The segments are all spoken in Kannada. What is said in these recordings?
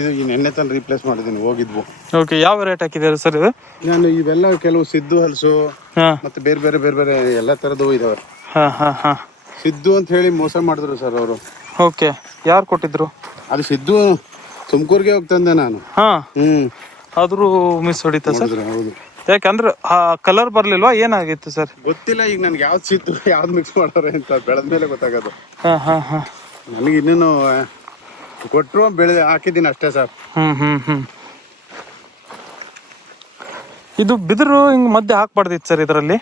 ಇದು ಈ ನೆನ್ನೆ ತಾನು ರೀಪ್ಲೇಸ್ ಮಾಡಿದ್ದೀನಿ, ಹೋಗಿದ್ವು. ಓಕೆ, ಯಾವ ರೇಟ್ ಹಾಕಿದ್ದೀರಾ ಸರ್ ಇದು? ನಾನು ಇವೆಲ್ಲ ಕೆಲವು ಸಿದ್ದು ಹಲಸು ಮತ್ತೆ ಬೇರೆ ಬೇರೆ ಬೇರೆ ಬೇರೆ ಎಲ್ಲ ತರದ್ದು ಇದಾವೆ. ಸಿದ್ದು ಅಂತ ಹೇಳಿ ಮೋಸ ಮಾಡಿದ್ರು ಸರ್ ಅವರು. ಓಕೆ, ಯಾರು ಕೊಟ್ಟಿದ್ರು? ಅದು ಸಿದ್ದು ತುಮಕೂರಿಗೆ ಹೋಗ್ತಂದೆ ನಾನು. ಆದ್ರೂ ಮಿಸ್ ಹೊಡಿತಾ ಸರ್? ಹೌದು. ಯಾಕಂದ್ರೆ ಆ ಕಲರ್ ಬರ್ಲಿಲ್ವಾ, ಏನಾಗಿತ್ತು ಸರ್? ಗೊತ್ತಿಲ್ಲ. ಈಗ ನನ್ಗೆ ಯಾವ್ದು ಸಿದ್ದು ಯಾವ್ದು ಮಿಕ್ಸ್ ಮಾಡ್ತಾರೆ ಅಂತ ಬೆಳೆದ ಮೇಲೆ ಗೊತ್ತಾಗೋದು. ನನಗೆ ಇನ್ನೇನು ಕೊಟ್ಟರು ಬೆಳೆ ಹಾಕಿದ್ದೀನಿ ಅಷ್ಟೇ ಸರ್. ಇದು ಬಿದಿರು ಹಿಂಗ್ ಮಧ್ಯೆ ಹಾಕ್ಬಾರ್ದಿತ್ತು ಸರ್ ಇದರಲ್ಲಿ.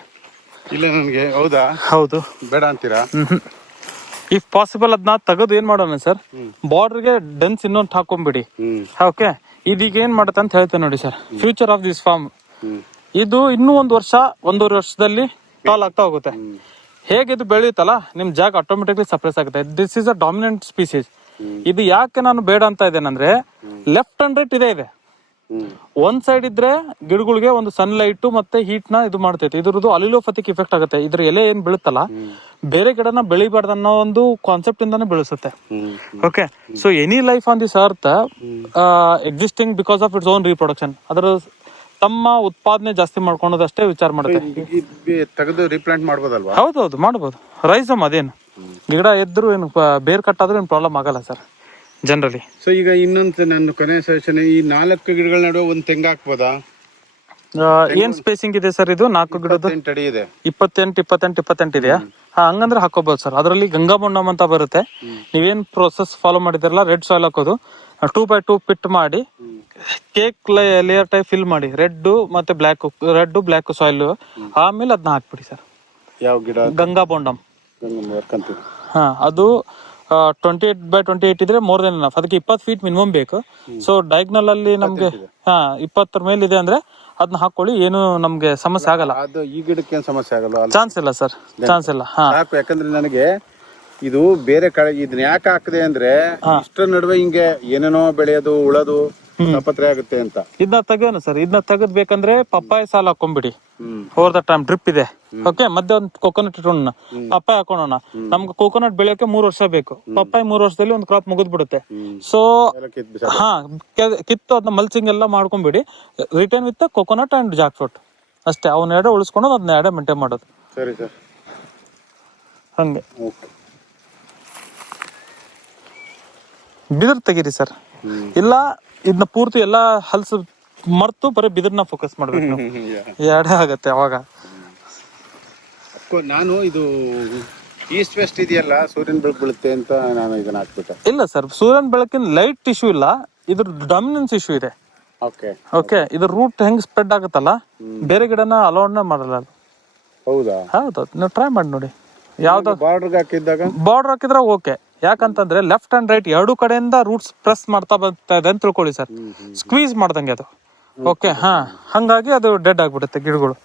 ಇಲ್ಲ ನನಗೆ. ಹೌದಾ? ಹೌದು. ಬೇಡ ಅಂತೀರಾ? ಇಫ್ ಪಾಸಿಬಲ್ ಅದನ್ನ ತೆಗೆದು ಏನ್ ಮಾಡೋಣ ಸರ್, ಬಾರ್ಡರ್ಗೆ ಡೆನ್ಸ್ ಇನ್ನೊಂದು ಹಾಕೊಂಡ್ಬಿಡಿ. ಓಕೆ, ಇದೀಗ ಏನ್ ಮಾಡುತ್ತೆ ಅಂತ ಹೇಳ್ತೇನೆ ನೋಡಿ sir. Future of this firm ಇದು ಇನ್ನೂ ಒಂದೂವರೆ ವರ್ಷದಲ್ಲಿ ಟಾಲ್ ಆಗ್ತಾ ಹೋಗುತ್ತೆ. ಹೇಗೆ ಇದು ಬೆಳೆಯುತ್ತಲ್ಲ, ನಿಮ್ ಜಾಗ ಆಟೋಮೆಟಿಕ್ಲಿ ಸಪ್ರೆಸ್ ಆಗುತ್ತೆ. This is a dominant species. ಇದು ಯಾಕೆ ನಾನು ಬೇಡ ಅಂತ ಇದ್ದೇನೆಂದ್ರೆ, ಲೆಫ್ಟ್ ಅಂಡ್ ರೈಟ್ ಇದೆ. ಒಂದ್ ಸೈಡ್ ಇದ್ರೆ ಗಿಡಗಳಿಗೆ ಒಂದು ಸನ್ಲೈಟ್ ಮತ್ತೆ ಹೀಟ್ ನ ಇದು ಮಾಡ್ತೈತೆ. ಇದ್ರದ್ದು ಅಲಿಲೋಪತಿಕ್ ಇಫೆಕ್ಟ್ ಆಗುತ್ತೆ. ಇದ್ರ ಎಲೆ ಏನ್ ಬೀಳುತ್ತಲ್ಲ, ಬೇರೆ ಗಿಡನ ಬೆಳಿಬಾರ್ದು ಅನ್ನೋ ಒಂದು ಕಾನ್ಸೆಪ್ಟ್ ಇಂದಾನೆ ಬೆಳೆಸುತ್ತೆ. Okay, so any life on this earth existing because of its own reproduction, ಅದರ ತಮ್ಮ ಉತ್ಪಾದನೆ ಜಾಸ್ತಿ ಮಾಡ್ಕೊಳೋದಷ್ಟೇ ವಿಚಾರ ಮಾಡುತ್ತೆ. ತೆಗೆದು ರೀಪ್ಲಾಂಟ್ ಮಾಡ್ಬೋದಲ್ವಾ? ಹೌದೌದು, ಮಾಡ್ಬೋದು. ರೈಸಮ್ ಅದೇನು ಗಿಡ ಎದ್ರು ಏನು ಬೇರ್ ಕಟ್ಟಾದ್ರೂ ಏನು ಪ್ರಾಬ್ಲಮ್ ಆಗಲ್ಲ ಸರ್ ಜನರಲಿ. ಸೊ ಈಗ ಇನ್ನೊಂದು ನನ್ನ ಕೊನೆ ಸಜೆಷನ್, ಈ 4 ಗಿಡಗಳ ನಡುವೆ ಒಂದು ತೆಂಗು ಹಾಕ್ಬೋದಾ? ಏನ್ ಸ್ಪೇಸಿಂಗ್ ಇದೆ ಸರ್ ಇದು? 4 ಗಿಡದ್ದು 28 ಅಡಿ ಇದೆ. 28 ಇದೆಯಾ? ಹಂಗಂದ್ರೆ ಹಾಕೋಬಹುದು ಸರ್. ಅದರಲ್ಲಿ ಗಂಗಾಬೊಂಡಮ್ ಅಂತ ಬರುತ್ತೆ. ನೀವೇನ್ ಪ್ರೋಸೆಸ್ ಫಾಲೋ ಮಾಡಿದಿರಲ್ಲ, ರೆಡ್ ಸಾಯಿಲ್ ಹಾಕೋದು, 2x2 ಪಿಟ್ ಮಾಡಿ ಕೇಕ್ ಲೇಯರ್ ಟೈಪ್ ಫಿಲ್ ಮಾಡಿ, ರೆಡ್ ಬ್ಲ್ಯಾಕ್ ಸಾಯಿಲ್, ಆಮೇಲೆ ಅದನ್ನ ಹಾಕ್ಬಿಡಿ ಸರ್. ಯಾವ ಗಿಡ? ಗಂಗಾಬೊಂಡಮ್. ಅದು 28x28 ಇದ್ರೆ ಮೋರ್ ದೆನ್ ಎನಫ್. ಅದಕ್ಕೆ 20 ಫೀಟ್ ಮಿನಿಮಮ್ ಬೇಕು. ಸೊ ಡಯಾಗ್ನಲ್ ಅಲ್ಲಿ ನಮ್ಗೆ 20 ಮೇಲೆ ಇದೆ ಅಂದ್ರೆ ಅದನ್ನ ಹಾಕೊಳ್ಳಿ, ಏನು ನಮ್ಗೆ ಸಮಸ್ಯೆ ಆಗಲ್ಲ. ಅದು ಈ ಗಿಡಕ್ಕೆ ಏನು ಸಮಸ್ಯೆ ಆಗಲ್ಲ? ಚಾನ್ಸ್ ಇಲ್ಲ ಸರ್, ಚಾನ್ಸ್ ಇಲ್ಲ. ಯಾಕಂದ್ರೆ ನನಗೆ ಇದು ಬೇರೆ ಕಡೆ ಇದನ್ನ ಯಾಕೆ ಹಾಕದೆ ಅಂದ್ರೆ, ಇಷ್ಟರ ನಡುವೆ ಹಿಂಗೆ ಏನೇನೋ ಬೆಳೆಯೋದು, ಉಳೋದು ತಾಪತ್ರೆ ಆಗುತ್ತೆ ಅಂತ. ಇದನ್ನ ತೆಗೋಣ ಸರ್. ಇದನ್ನ ತೆಗದ್ಬೇಕಂದ್ರೆ ಪಪ್ಪಾಯ ಸಾಲ ಹಾಕೊಂಡ್ಬಿಡಿ. ಓವರ್ ದ ಟೈಮ್ ಡ್ರಿಪ್ ಇದೆ. ಓಕೆ, ಮಧ್ಯೆ ಒಂದು ಕೊಕೊನಟ್ ಇಟ್ಕೊಳ್ಳೋಣ, ಪಪ್ಪಾಯ ಹಾಕೋಣ. ನಮ್ಗೆ ಕೊಕೊನಟ್ ಬೆಳೆಯೋಕೆ 3 ವರ್ಷ ಬೇಕು. ಪಪ್ಪಾಯ 3 ವರ್ಷದಲ್ಲಿ ಒಂದು ಕ್ರಾಪ್ ಮುಗಿದ್ ಬಿಡುತ್ತೆ. ಸೊ ಕಿತ್ತು ಅದನ್ನ ಮಲ್ಚಿಂಗ್ ಎಲ್ಲ ಮಾಡ್ಕೊಂಡ್ಬಿಡಿ. Return with coconut and jackfruit ಅಷ್ಟೇ. ಅವನ್ನ ಎಡೆ ಉಳಿಸ್ಕೊಳೋದು, ಅದನ್ನ ಎಡೆ ಮೇಂಟೈನ್ ಮಾಡೋದು. ಸರಿ ಸರ್, ಹಂಗೆ. ಬಿದಿರು ತೆಗೀರಿ ಸರ್. ಇಲ್ಲ ಇದನ್ನ ಪೂರ್ತಿ ಎಲ್ಲ ಹಲ್ಸ್ ಮರ್ತು ಬರೀ ಬಿದಿರ್ನ ಫೋಕಸ್ ಮಾಡ್ಬೇಕು. ಎರಡೇ ಆಗತ್ತೆ ಅವಾಗ. ನಾನು ಇದು ಈಸ್ಟ್ ವೆಸ್ಟ್ ಇದೆಯಲ್ಲ, ಸೂರ್ಯನ ಬೆಳಕು ಬೀಳುತ್ತೆ ಅಂತ ನಾನು ಇದನ್ನ ಹಾಕ್ಬಿಟ್ಟೆ. ಇಲ್ಲ ಸರ್, ಸೂರ್ಯನ ಬೆಳಕಿನ ಲೈಟ್ ಇಶ್ಯೂ ಇಲ್ಲ, ಇದ್ರ ಡಾಮಿನೆನ್ಸ್ ಇಶ್ಯೂ ಇದೆ. ಓಕೆ, ಇದ್ರ ರೂಟ್ ಹೆಂಗ್ ಸ್ಪ್ರೆಡ್ ಆಗುತ್ತಲ್ಲ, ಬೇರೆ ಗಿಡನ ಅಲೋಡ್ ಮಾಡಲ್ಲ. ಹೌದಾ? ಹೌದು, ನೀವು ಟ್ರೈ ಮಾಡಿ ನೋಡಿ. ಯಾವ್ದು ಬಾರ್ಡರ್ ಹಾಕಿದ್ರೆ ಓಕೆ. ಯಾಕಂತಂದ್ರೆ ಲೆಫ್ಟ್ ಅಂಡ್ ರೈಟ್ ಎರಡು ಕಡೆಯಿಂದ ರೂಟ್ಸ್ ಪ್ರೆಸ್ ಮಾಡ್ತಾ ಬರ್ತಾ ಇದೆ ಅಂತ ತಿಳ್ಕೊಳ್ಳಿ ಸರ್. ಸ್ಕ್ವೀಸ್ ಮಾಡ್ದಂಗೆ ಅದು. ಓಕೆ, ಹಂಗಾಗಿ ಅದು ಡೆಡ್ ಆಗ್ಬಿಡುತ್ತೆ ಗಿಡಗಳು.